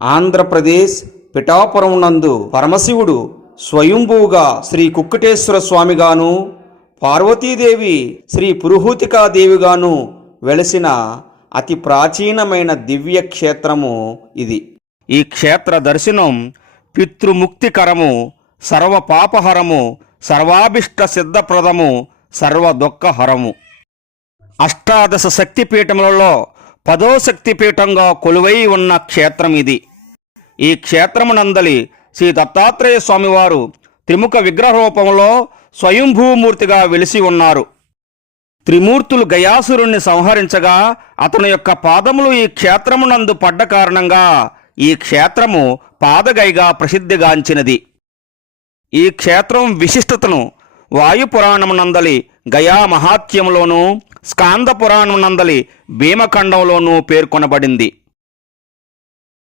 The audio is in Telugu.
ఆంధ్రప్రదేశ్ పిఠాపురం నందు పరమశివుడు స్వయంభూగా శ్రీ కుక్కటేశ్వర స్వామిగాను పార్వతీదేవి శ్రీ పురుహూతికాదేవిగాను వెలసిన అతి ప్రాచీనమైన దివ్య క్షేత్రము ఇది. ఈ క్షేత్ర దర్శనం పితృముక్తికరము సర్వపాపహరము సర్వాభిష్ట సిద్ధప్రదము సర్వ దుఃఖహరము అష్టాదశ శక్తిపీఠములలో పదో శక్తిపీఠంగా కొలువై ఉన్న క్షేత్రం ఇది. ఈ క్షేత్రమునందలి శ్రీ దత్తాత్రేయ స్వామివారు త్రిముఖ విగ్రహ రూపంలో స్వయంభూమూర్తిగా వెలిసి ఉన్నారు. త్రిమూర్తులు గయాసురుణ్ణి సంహరించగా అతని యొక్క పాదములు ఈ క్షేత్రమునందు పడ్డ కారణంగా ఈ క్షేత్రము పాదగైగా ప్రసిద్ధిగాంచినది. ఈ క్షేత్రం విశిష్టతను వాయుపురాణమునందలి గయా మహాత్యంలోనూ స్కాంద పురాణం నందలి భీమఖండంలోనూ పేర్కొనబడింది.